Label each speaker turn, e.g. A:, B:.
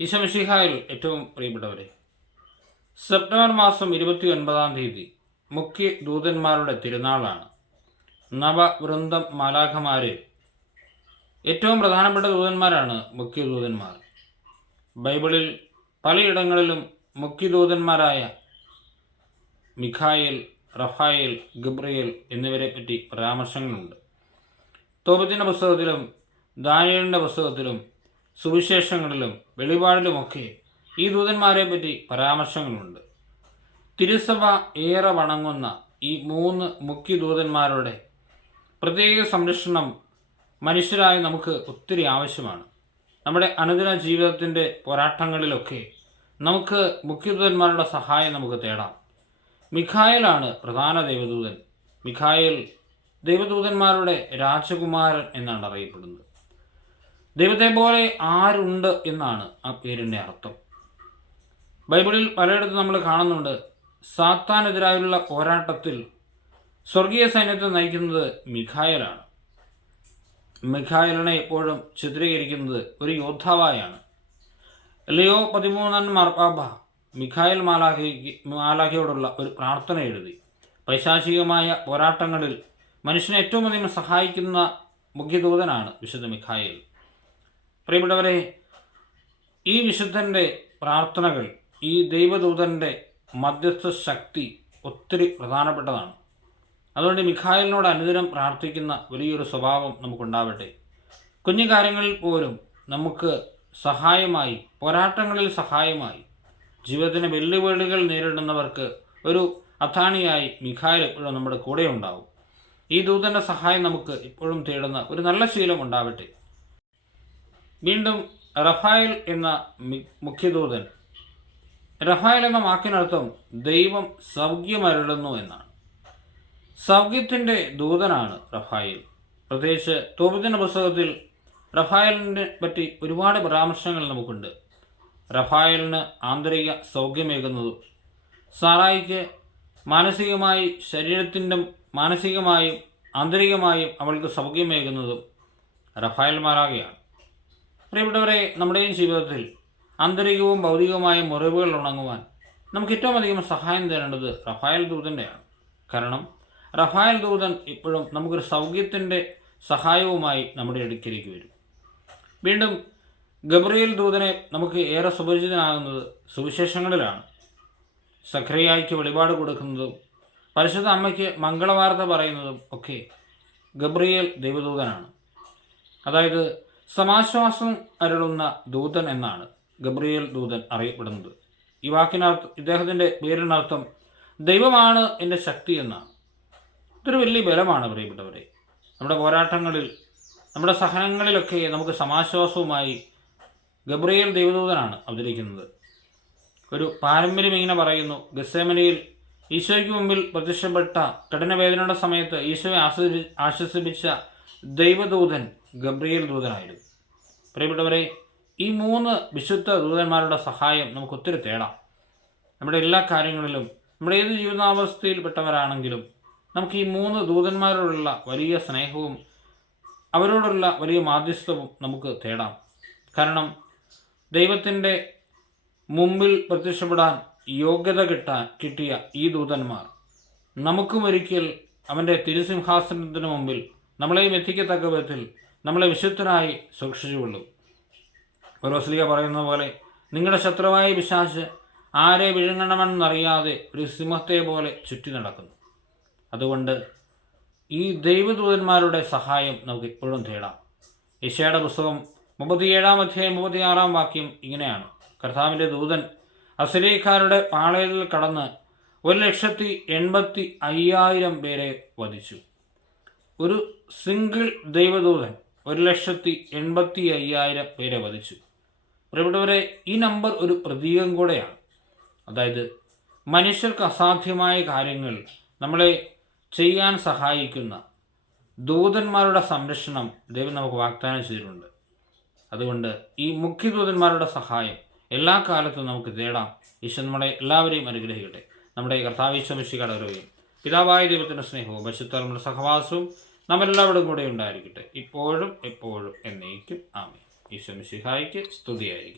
A: ഈശമിഷിഹായിൽ ഏറ്റവും പ്രിയപ്പെട്ടവരെ സെപ്റ്റംബർ മാസം ഇരുപത്തി ഒൻപതാം തീയതി മുഖ്യ ദൂതന്മാരുടെ തിരുനാളാണ്. നവവൃന്ദം മാലാഖമാരിൽ ഏറ്റവും പ്രധാനപ്പെട്ട ദൂതന്മാരാണ് മുഖ്യ ദൂതന്മാർ. ബൈബിളിൽ പലയിടങ്ങളിലും മുഖ്യ ദൂതന്മാരായ മിഖായേൽ റഫായേൽ ഗബ്രിയേൽ എന്നിവരെ പറ്റി പരാമർശങ്ങളുണ്ട്. തോപത്തിന്റെ പുസ്തകത്തിലും ദാനിയലിന്റെ പുസ്തകത്തിലും സുവിശേഷങ്ങളിലും വെളിപാടിലുമൊക്കെ ഈ ദൂതന്മാരെ പറ്റി പരാമർശങ്ങളുണ്ട്. തിരുസഭ ഏറെ വണങ്ങുന്ന ഈ മൂന്ന് മുഖ്യ ദൂതന്മാരുടെ പ്രത്യേക സംരക്ഷണം മനുഷ്യരായ നമുക്ക് ഒത്തിരി ആവശ്യമാണ്. നമ്മുടെ അനുദിന ജീവിതത്തിന്റെ പോരാട്ടങ്ങളിലൊക്കെ നമുക്ക് മുഖ്യദൂതന്മാരുടെ സഹായം നമുക്ക് തേടാം. മിഖായലാണ് പ്രധാന ദൈവദൂതൻ. മിഖായൽ ദൈവദൂതന്മാരുടെ രാജകുമാരൻ എന്നാണ് അറിയപ്പെടുന്നത്. ദൈവത്തെ പോലെ ആരുണ്ട് എന്നാണ് ആ പേരിന്റെ അർത്ഥം. ബൈബിളിൽ പലയിടത്തും നമ്മൾ കാണുന്നുണ്ട് സാത്താനെതിരായുള്ള പോരാട്ടത്തിൽ സ്വർഗീയ സൈന്യത്തെ നയിക്കുന്നത് മിഖായലാണ്. മിഖായലിനെ എപ്പോഴും ചിത്രീകരിക്കുന്നത് ഒരു യോദ്ധാവായാണ്. ലിയോ പതിമൂന്നാം മർപ്പാബ മിഖായൽ മാലാഖയ്ക്ക് മാലാഖയോടുള്ള ഒരു പ്രാർത്ഥന എഴുതി. പൈശാചികമായ പോരാട്ടങ്ങളിൽ മനുഷ്യനെ ഏറ്റവും അധികം സഹായിക്കുന്ന മുഖ്യദൂതനാണ് വിശുദ്ധ മിഖായൽ. പ്രിയപ്പെട്ടവരെ ഈ വിശുദ്ധന്റെ പ്രാർത്ഥനകൾ ഈ ദൈവദൂതന്റെ മധ്യസ്ഥ ശക്തി ഒത്തിരി പ്രധാനപ്പെട്ടതാണ്. അതുകൊണ്ട് മിഖായലിനോട് അനുദിനം പ്രാർത്ഥിക്കുന്ന വലിയൊരു സ്വഭാവം നമുക്കുണ്ടാവട്ടെ. കുഞ്ഞു കാര്യങ്ങളിൽ പോലും നമുക്ക് സഹായമായി പോരാട്ടങ്ങളിൽ സഹായമായി ജീവിതത്തിന് വെല്ലുവിളികൾ നേരിടുന്നവർക്ക് ഒരു അത്താണിയായി മിഖായൽ എപ്പോഴും നമ്മുടെ കൂടെ ഉണ്ടാവും ഈ ദൂതന്റെ സഹായം നമുക്ക് ഇപ്പോഴും തേടുന്ന ഒരു നല്ല ശീലം ഉണ്ടാവട്ടെ. വീണ്ടും റഫായൽ എന്ന മുഖ്യദൂതൻ. റഫായൽ എന്ന വാക്കിനർത്ഥം ദൈവം സൗഖ്യമരുളുന്നു എന്നാണ്. സൗഖ്യത്തിന്റെ ദൂതനാണ് റഫായൽ. പ്രത്യേകിച്ച് തോപത്തിന്റെ പുസ്തകത്തിൽ റഫായലിനെ പറ്റി ഒരുപാട് പരാമർശങ്ങൾ നമുക്കുണ്ട്. റഫായലിന് ആന്തരിക സൗഖ്യമേകുന്നതും സാറായിക്ക് മാനസികമായി ശരീരത്തിന്റെ മാനസികമായും ആന്തരികമായും അവൾക്ക് സൗഖ്യമേകുന്നതും റഫായൽ മാറാകയാണ് പ്രിയപ്പെട്ടവരെ നമ്മുടെയും ജീവിതത്തിൽ ആന്തരികവും ഭൗതികവുമായ മുറിവുകൾ ഉണങ്ങുവാൻ നമുക്ക് ഏറ്റവും അധികം സഹായം തരേണ്ടത് റഫായൽ ദൂതന്റെയാണ് കാരണം റഫായൽ ദൂതൻ ഇപ്പോഴും നമുക്കൊരു സൗഖ്യത്തിന്റെ സഹായവുമായി നമ്മുടെ അടുക്കിലേക്ക് വരും. വീണ്ടും ഗബ്രിയേൽ ദൂതനെ നമുക്ക് ഏറെ സുപരിചിതനാകുന്നത് സുവിശേഷങ്ങളിലാണ്. സഖ്രിയായിക്ക് വെളിപാട് കൊടുക്കുന്നതും പരിശുദ്ധ അമ്മയ്ക്ക് മംഗളവാർത്ത പറയുന്നതും ഒക്കെ ഗബ്രിയേൽ ദൈവദൂതനാണ്. അതായത് സമാശ്വാസം അരുളുന്ന ദൂതൻ എന്നാണ് ഗബ്രിയേൽ ദൂതൻ അറിയപ്പെടുന്നത്. ഈ വാക്കിനർത്ഥം ഇദ്ദേഹത്തിന്റെ പേരിനർത്ഥം ദൈവമാണ് എന്റെ ശക്തി എന്നാണ്. ഇതൊരു വലിയ ബലമാണ് പ്രിയപ്പെട്ടവരെ. നമ്മുടെ പോരാട്ടങ്ങളിൽ നമ്മുടെ സഹനങ്ങളിലൊക്കെ നമുക്ക് സമാശ്വാസവുമായി ഗബ്രിയേൽ ദൈവദൂതനാണ് അവതരിക്കുന്നത്. ഒരു പാരമ്പര്യം ഇങ്ങനെ പറയുന്നു ഗസേമനയിൽ ഈശോയ്ക്ക് മുമ്പിൽ പ്രത്യക്ഷപ്പെട്ട കഠിനവേദനയുടെ സമയത്ത് ഈശോയെ ആശ്വസിപ്പിച്ച ദൈവദൂതൻ ഗബ്രിയേൽ ദൂതനായിരുന്നു. പ്രിയപ്പെട്ടവരെ ഈ മൂന്ന് വിശുദ്ധ ദൂതന്മാരുടെ സഹായം നമുക്ക് ഒത്തിരി തേടാം. നമ്മുടെ എല്ലാ കാര്യങ്ങളിലും നമ്മുടെ ഏത് ജീവിതാവസ്ഥയിൽപ്പെട്ടവരാണെങ്കിലും നമുക്ക് ഈ മൂന്ന് ദൂതന്മാരോടുള്ള വലിയ സ്നേഹവും അവരോടുള്ള വലിയ മാധ്യസ്ഥവും നമുക്ക് തേടാം. കാരണം ദൈവത്തിന്റെ മുമ്പിൽ പ്രത്യക്ഷപ്പെടാൻ യോഗ്യത കിട്ടാൻ കിട്ടിയ ഈ ദൂതന്മാർ നമുക്കും ഒരിക്കൽ അവന്റെ തിരുസിംഹാസനത്തിന് മുമ്പിൽ നമ്മളെയും എത്തിക്കത്തക്ക വിധത്തിൽ നമ്മളെ വിശുദ്ധനായി സൂക്ഷിച്ചുകൊള്ളും പരോസ്ലിക പറയുന്ന പോലെ നിങ്ങളുടെ ശത്രുവായ പിശാച് ആരെ വിഴുങ്ങണമെന്നറിയാതെ ഒരു സിംഹത്തെ പോലെ ചുറ്റി നടക്കുന്നു. അതുകൊണ്ട് ഈ ദൈവദൂതന്മാരുടെ സഹായം നമുക്ക് ഇപ്പോഴും തേടാം. യശയുടെ പുസ്തകം മുപ്പത്തിയേഴാം അധ്യായം മുപ്പത്തിയാറാം വാക്യം ഇങ്ങനെയാണ്. കർത്താവിന്റെ ദൂതൻ അസലേക്കാരുടെ പാളയത്തിൽ കടന്ന് ഒരു ലക്ഷത്തി എൺപത്തി അയ്യായിരം പേരെ വധിച്ചു. ഒരു സിംഗിൾ ദൈവദൂതൻ ഒരു ലക്ഷത്തി എൺപത്തി അയ്യായിരം പേരെ വധിച്ചു. പ്രിയപ്പെട്ടവരെ ഈ നമ്പർ ഒരു പ്രതീകം കൂടെയാണ്. അതായത് മനുഷ്യർക്ക് അസാധ്യമായ കാര്യങ്ങൾ നമ്മളെ ചെയ്യാൻ സഹായിക്കുന്ന ദൂതന്മാരുടെ സംരക്ഷണം ദൈവം നമുക്ക് വാഗ്ദാനം ചെയ്തിട്ടുണ്ട്. അതുകൊണ്ട് ഈ മുഖ്യദൂതന്മാരുടെ സഹായം എല്ലാ കാലത്തും നമുക്ക് തേടാം. ഈശ്വരൻ നമ്മളെ എല്ലാവരെയും അനുഗ്രഹിക്കട്ടെ. നമ്മുടെ കർത്താവീശ്വമിഷിയുടെ അറിവുകയും പിതാവായ ദൈവത്തിന്റെ സ്നേഹവും പശുത്തലമുടെ സഹവാസവും നമ്മളെല്ലാവരും കൂടെ ഉണ്ടായിരിക്കട്ടെ. ഇപ്പോഴും എപ്പോഴും എന്നേക്കും. ആമേ ഈശ്വമിഷിഹായിക്ക് സ്തുതിയായിരിക്കും